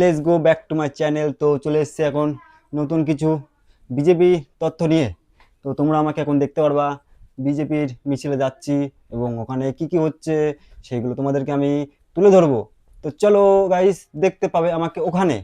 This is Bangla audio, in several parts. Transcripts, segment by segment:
Let's go back to my channel. তো চলে এসেছে এখন নতুন কিছু বিজেপি তথ্য নিয়ে। তো তোমরা আমাকে এখন দেখতে পারবা বিজেপির মিছিলে যাচ্ছি এবং ওখানে কি কি হচ্ছে সেগুলো তোমাদেরকে আমি তুলে ধরবো। তো চলো গাইস, দেখতে পাবে আমাকে ওখানে।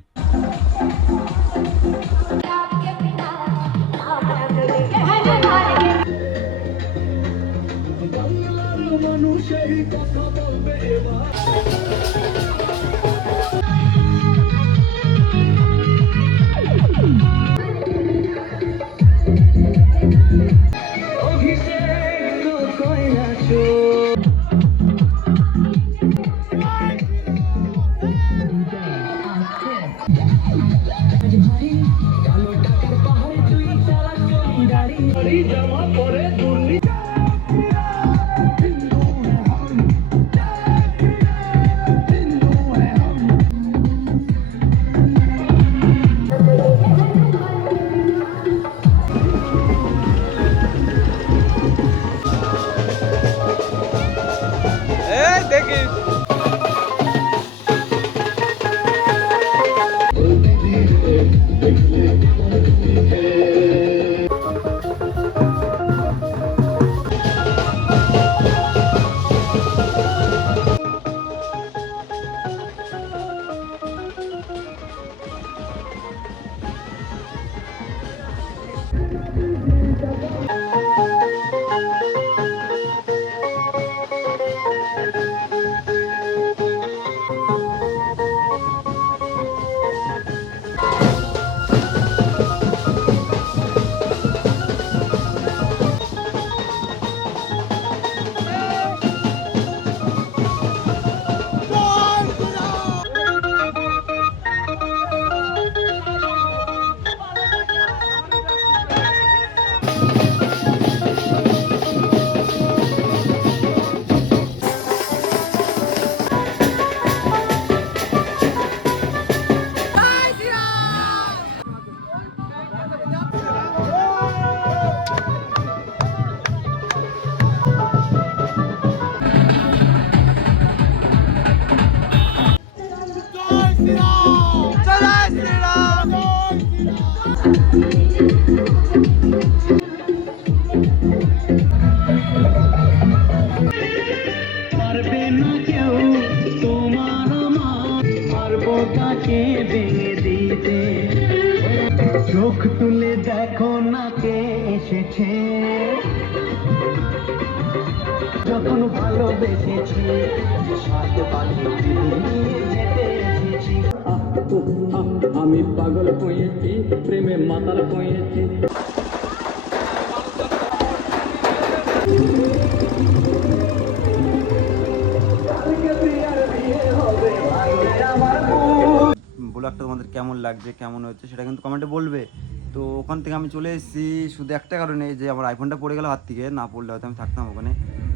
চোখ তুলে দেখো না কে এসেছে, যখন ভালোবেসেছি সাত পাখি নিয়ে যেতে এসেছি। আমি পাগল হয়েছি, প্রেমে মাতাল হয়েছি। ব্লগটা তোমাদের কেমন লাগছে, কেমন হচ্ছে সেটা কিন্তু কমেন্টে বলবে। তো ওখান থেকে আমি চলে এসেছি শুধু একটা কারণে, যে আমার আইফোনটা পড়ে গেল হাত থেকে, না পড়লে হয়তো আমি থাকতাম ওখানে।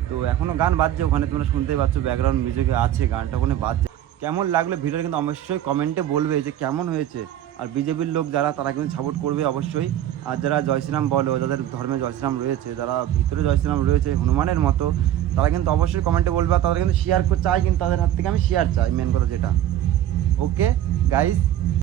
তো এখনও গান বাজছে ওখানে, তোমরা শুনতেই পাচ্ছ ব্যাকগ্রাউন্ড মিউজিকে আছে, গানটা ওখানে বাজছে। কেমন লাগলো ভিডিওটা কিন্তু অবশ্যই কমেন্টে বলবে যে কেমন হয়েছে। আর বিজেপির লোক যারা, তারা কিন্তু সাপোর্ট করবে অবশ্যই। আর যারা জয় শ্রীরাম বলো, যাদের ধর্মে জয় শ্রীরাম রয়েছে, যারা ভিতরে জয় শ্রীরাম রয়েছে হনুমানের মতো, তারা কিন্তু অবশ্যই কমেন্টে বলবে। আর তারা কিন্তু শেয়ার চাই, কিন্তু তাদের হাত থেকে আমি শেয়ার চাই, মেন কথা যেটা। Okay guys,